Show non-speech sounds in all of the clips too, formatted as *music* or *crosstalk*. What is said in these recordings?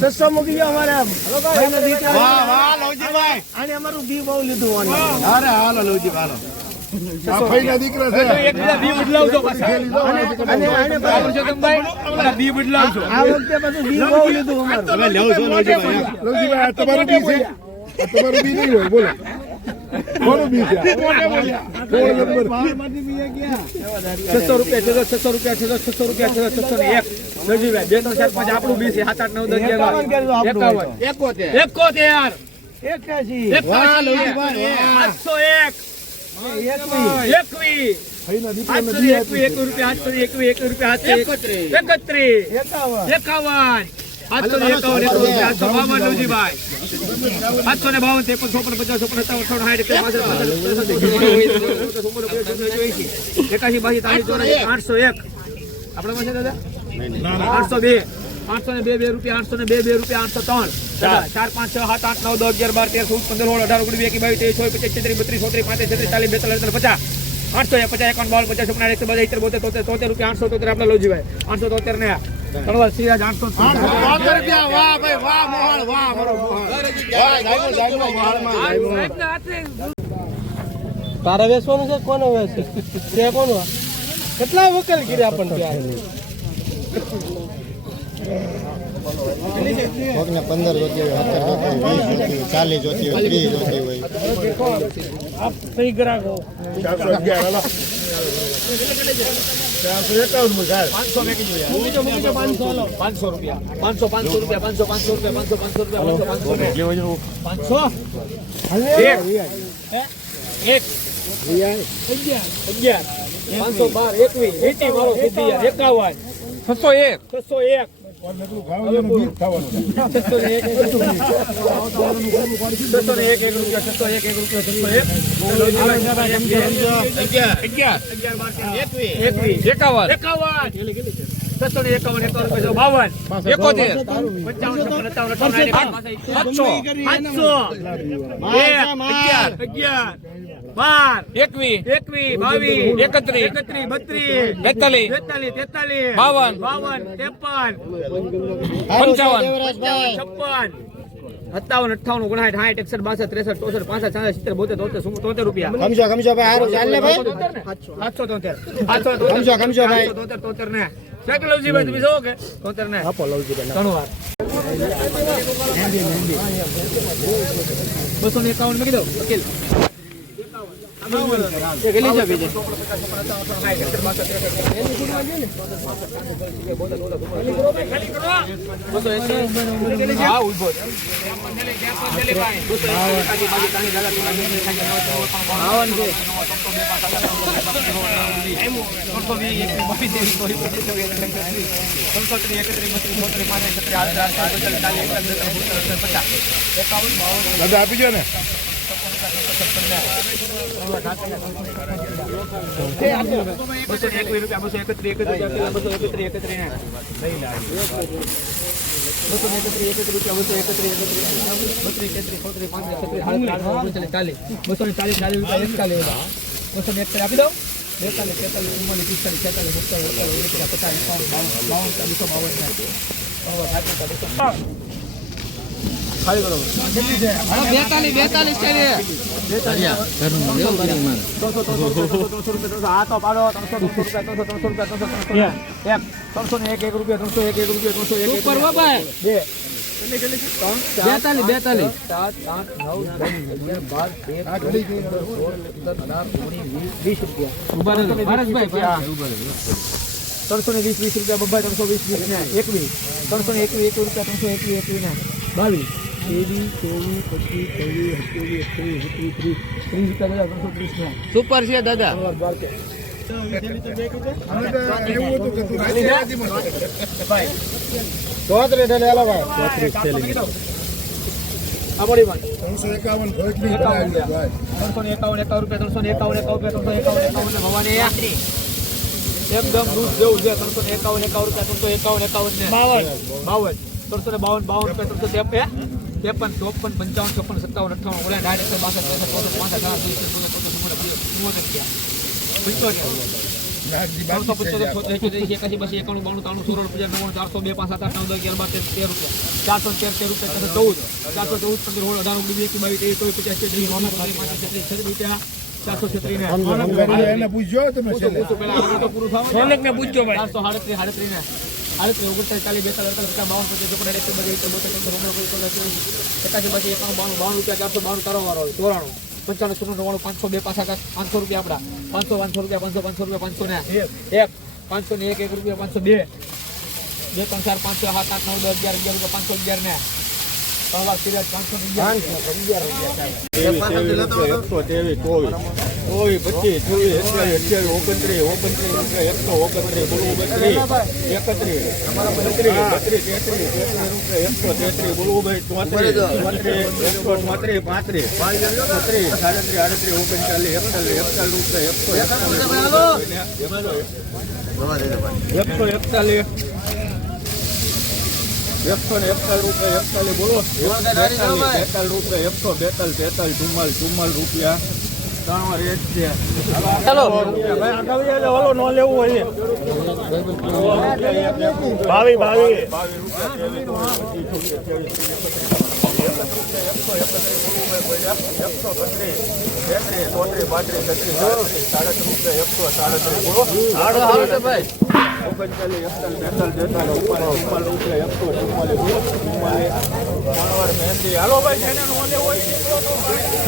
સસ્તો મૂકી ગયો અમારે આમ. અમારું બી બહુ છસો રૂપિયા છસો રૂપિયા છસો રૂપિયા છસો એક નજીભાઈ બે ત્રણ ચાર પાંચ આપણું બી સાત આઠ નવ દસ એકાવન એકોતેર આઠસો એક એકવીસ આઠસો ને બાવન નવજીભાઈ આઠસો ને બાવન ત્રેપન ચોપન પચાસ ચોપન સત્તાવન સાઠ એકાશી બાસી ત્રાસી ચોરાસી આઠસો એક આપણે પાસે દાદા આઠસો બે. આઠસો ને બે બે રૂપિયા આઠસો ને બે બે રૂપિયા આઠસો ત્રણ. ચાર. પાંચ છ સાત આઠ નવ દસ અગિયાર બાર તેર ચૌદ પંદર સોળ અઢાર ઓગણીસ એકી બાવીસ ત્રેવીસ ચોવીસ પચીસ છત્રીસ બત્રીસ ચોત્રીસ પાંત્રીસ છત્રીસ ચાલીસ બેતાલીસ પચાસ. આઠસો એ પચાસ એકાવન બાવન પચાસ ઓગણા એકસો બધા ઇતર બોતેર તોતેર તોતેર રૂપિયા આઠસો તોતેર આપણે લોજીભાઈ આઠસો તોતેર ને કણવાલ સિરાજ આઠસો રૂપિયા. વાહ ભાઈ વાહ મોહન વાહ મારો મોહનમાં તારે વેચવાનું છે કોને વેચે *laughs* તે કેટલા વકલ કર્યા પણ ત્યાં કોકને પંદર જોતી હોય, સત્તર જોતી હોય, વીસ જોતી હોય, ચાલીસ જોતી હોય, ત્રીસ જોતી હોય. પાંચસો પાંચસો પાંચસો રૂપિયા. પાંચસો પાંચસો રૂપિયા પાંચસો પાંચસો રૂપિયા પાંચસો રૂપિયા પાંચસો અગિયાર પાંચસો બાર એકવીસ એકાવન છસો એક. છસો એક. એકાવન. એકાવન. છસો ને એકાવન એકાવન રૂપિયા બાવન. એકોતેર. પંચાવન સાતસો સાતસો અગિયાર. અગિયાર. બાર એકવીસ એકવીસ બાવીસ એકત્રીસ એકત્રીસ બત્રીસ બેતાલીસ બેતાલીસ તેતાલીસ બાવન બાવન ત્રેપન પંચાવન છપ્પન સત્તાવન અઠાવન ઓગણસાઠ સાઠ એકસઠ બાસઠ ત્રેસઠ ચોસઠ પાસઠ છાસઠ સિત્તેર બોતેર તોતેર તોતેર રૂપિયા. સમજો સમજો ભાઈ હારું ચાલે ને ભાઈ. સાતસો તોતેર સાતસો તોતેર. સમજો, સમજો ભાઈ. તોતેર તોતેર ને. સાયકલ લવજીભાઈ તમે જોવો કે? તોતેર ને. આપો લવજીભાઈ ઘણું વાર. બસો ને એકાવન મૂકી દો. વકીલ. દાદા આપી દો ને. બસો એકવીસ રૂપિયા બસો એકત્રીસ એકત્રીસ બસો એકત્રીસ એકત્રીસ ને બસો ને એકત્રીસ એકત્રીસ રૂપિયા બસો એકત્રીસ એકત્રીસ બત્રીસ તેત્રીસ ચોત્રીસ પાંત્રીસ છત્રીસ સાડત્રીસ ચાલીસ બસો ને ચાલીસ ચાલીસ રૂપિયા એકતાલીસ બસો ને એકતાલીસ આપી દો બેતાલીસ તેતાલીસ ચુમ્માલીસ પિસ્તાલીસ છેતાલીસ સત્તાવીસ અઠ્ઠાવીસ ઓગણપચાસ પચાસ એકાવન બાવન બાવન ચાલીસો બાવન ને ખાલી કરો. બેતાલીસ બેતાલીસ છે ત્રણસો ત્રણસો રૂપિયા ત્રણસો એક ત્રણસો ને એક એક રૂપિયા ત્રણસો એક એક રૂપિયા ત્રણસો એક એક બે. બેતાલીસ બેતાલીસ. સાત આઠ નવ બાર તેર ચૌદ પંદર સોળ સત્તર અઢાર ઓગણીસ વીસ વીસ રૂપિયા. ત્રણસો ને વીસ વીસ રૂપિયા બબ્બા ત્રણસો વીસ વીસ ને. એકવીસ. ત્રણસો ને એકવીસ એક રૂપિયા ત્રણસો એકવીસ એકવીસ ને. બાવીસ. સુપર છે દાદા. ચોત્રીસ ત્રણસો એકાવન ત્રણસો ને એકાવન એકાવન રૂપિયા ત્રણસો એકાવન એકાવન રૂપિયા ત્રણસો એકાવન એકાવન ભવાની એકદમ દૂધ જેવું છે ત્રણસો એકાવન એકાવન રૂપિયા ત્રણસો એકાવન એકાવન બાવન બાવન. ત્રણસો ને બાવન બાવન ત્રણસો ત્રેપન ચોપન પંચાવન ચોપન સત્તાવન અઠાવન ઓગણ સાઠ એકસો બાસઠ ત્રેસઠ ચોસઠ પાંસઠ સાઠ વીસ ચોસઠ ચોસઠ ચારસો તેર તેર રૂપિયા ચારસો ચૌદ ચારસો ચૌદ પંદર સોળ અઢાર ઓગણીસ એકવીસ બાવીસ પચાસ છત્રીસ પાંચ છત્રીસ રૂપિયા ચારસો છત્રીસ ને પૂછજો તમે તો પૂરું ને સાડત્રીસ ઓગણચાલીસ ચાલીસ બેતાલીસ અડતાલીસ બાવન પચાસ ચોપન એકસો બત્રીસ એકસો બોતેર સોળ સત્તર એકાસી બાસી એકાણું બાણું બાણું રૂપિયા ચારસો બાણું વાળો હોય ચોરાણું પંચાણું છન્નું નવ્વાણું પાંચસો બે પાછા પાંચસો રૂપિયા આપણા પાંચસો પાંચસો રૂપિયા પાંચસો પાંચસો રૂપિયા પાંચસો ને એક પાંચસો ને એક એક રૂપિયા પાંચસો બે બે ત્રણ ચાર પાંચસો સાત આઠ નવ દસ અગિયાર અગિયાર રૂપિયા પાંચસો અગિયાર ને પાંચસો અગિયાર અગિયાર એકસો ચોવીસ ચોવીસ પચીસ છવ્વીસ અઠ્યાવીસ અઠ્યાવીસ ઓગણત્રીસ ઓગણત્રીસ રૂપિયા એકસો ઓગણત્રીસ બોલું ઓગણત્રીસ એકત્રીસ બત્રીસ બત્રીસ તેત્રીસ તેત્રીસ રૂપિયા એકસો તેત્રીસ બોલવું ભાઈ ચોત્રીસ ચોત્રીસ એકસો ચોત્રીસ પાંત્રીસ છત્રીસ સાડત્રીસ આડત્રીસ ઓગણચાલીસ એકતાલીસ એકતાલીસ રૂપિયા એકસો એકતાલીસ એકસો એકતાલીસ એકસો ને એકતાલીસ રૂપિયા એકતાલીસ બોલો બેતાલીસ રૂપિયા એકસો બેતાલીસ તેતાલીસ ચુમ્માલીસ ચુમ્માલીસ રૂપિયા ત્રણ વાર એક છે ભાવી ભાવી. એકસો બત્રીસ તેત્રીસ ચોત્રીસ પાંત્રીસ છત્રીસ સાડત્રીસ એકસો સાડત્રીસ બોલો ઓગણચાલીસ એકતાલીસ બેતાલીસ તેતાલીસ ચુમ્માલીસ ચુમ્માલીસ રૂપિયા એકસો ચુમ્માલીસ ચુમ્માલીસ ત્રણ વાર મહેંદી હાલો ભાઈ જેને નો લેવો હોય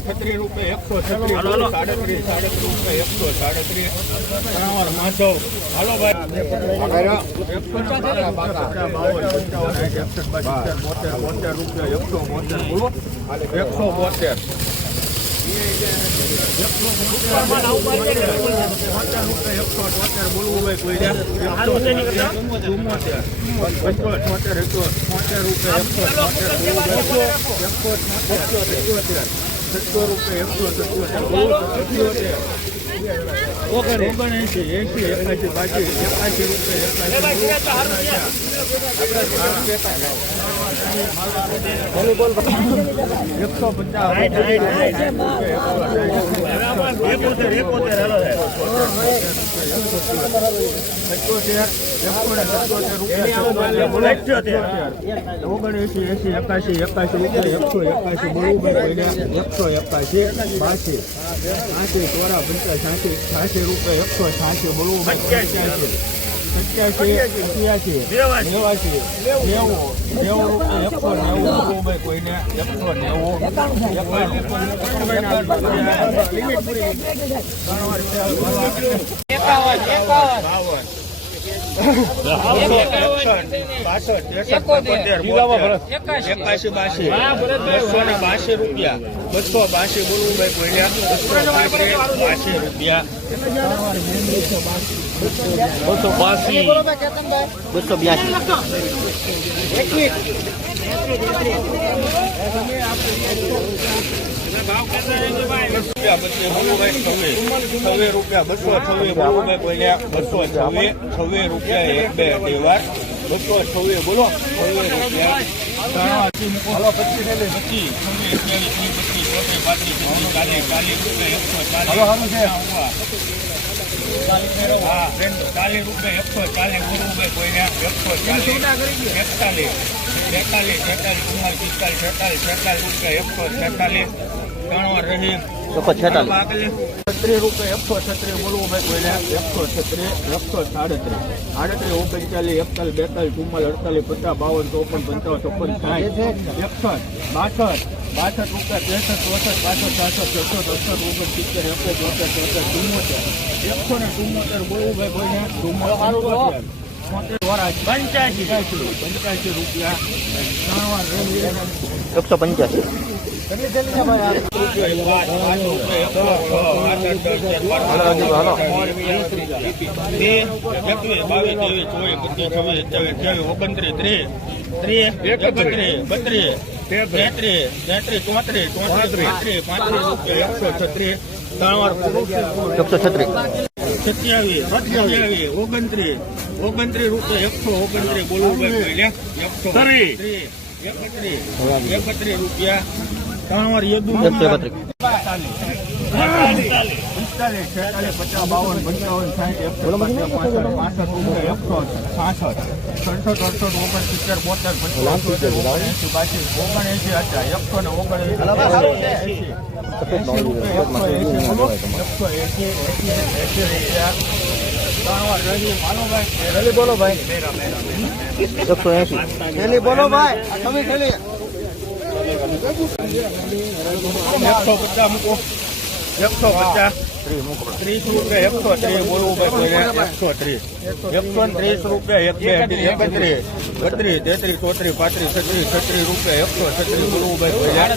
છત્રીસ રૂપિયા એકસો છત્રીસ સાડત્રીસ સાડત્રીસ રૂપિયા એકસો સાડત્રીસ. ત્રણ માધવ. હાલો ભાઈ. એકસો બોતેર બોતેર રૂપિયા બોતેર બોલો એકસો બોતેર ઓગણએંસી એંસી એકાસી બાકી એકાસી રૂપિયા. એકસો પચાસ ઓગણએંસી એસી એકાશી એકાશી રૂપિયા એકસો એકાશી બોલું એકસો એકાશી બાસી આસી ચોરા પંચાસ સાસી સાસી રૂપિયા એકસો સાસી બોલવું પંચ્યાસી પંચ્યાસી અઠ્યાસી નેવાસી નેવું નેવું રૂપિયા એકસો નેવું ભાઈ કોઈને એકસો નેવું એકાવન એકાવન રૂપિયા. બસો બાસી બોલવું ભાઈ બાસી બાસી રૂપિયા. બસો બાસી. બસો બ્યાસી. એકવીસ. છવ્વીસ રૂપિયા બસો છવ્વીસ એક બોલો પાંત્રીસ છત્રીસ ચાલીસ એકતાલીસ તેતાલીસ તેતાલીસ ચુમ્માલીસ પિસ્તાલીસ છેતાલીસ છેતાલીસ રૂપિયા એકસો છેતાલીસ વાર છત્રીસ રૂપિયા એકસો છત્રીસ બોલવું ભાઈ કોઈને એકસો છત્રીસ એકસો સાડત્રીસ. આડત્રીસ ઓગણચાલીસ એકતાલીસ બેતાલીસ ચુમ્માલીસ અડતાલીસ પચાસ બાવન ચોપન પંચાવન છપ્પન સાઠ એકસઠ બાસઠ. બાસઠ રૂપિયા ત્રેસઠ ચોસઠ પાસઠ સાસઠ એકસઠ અડસઠ ઓગણ સિત્તેર એકોતેર ચોતેર ચોતેર ચુમ્મોતેર. એકસો ને ચુમ્મોતેર બોલવું ભાઈ કોઈને ચુમ્મોતેર પંચ્યાસી. રૂપિયા. એકસો પંચ્યાસી. એકસો છત્રીસ સત્યાવીસ સત્યાવીસ ઓગણત્રીસ ઓગણત્રીસ રૂપિયા એકસો ઓગણત્રીસ બોલવું એકસો એકત્રીસ રૂપિયા એકસો એસી બોલો ભાઈ તમે થેલી એકસો પચાસ મૂકો એકસો પચાસ ત્રીસ રૂપિયા એકસો ત્રીસ બોલવું કોઈને એકસો ત્રીસ એકસો ત્રીસ રૂપિયા એકત્રીસ બત્રીસ તેત્રીસ ચોત્રીસ પાંત્રીસ છત્રીસ છત્રીસ રૂપિયા એકસો છત્રીસ બોલવું કોઈને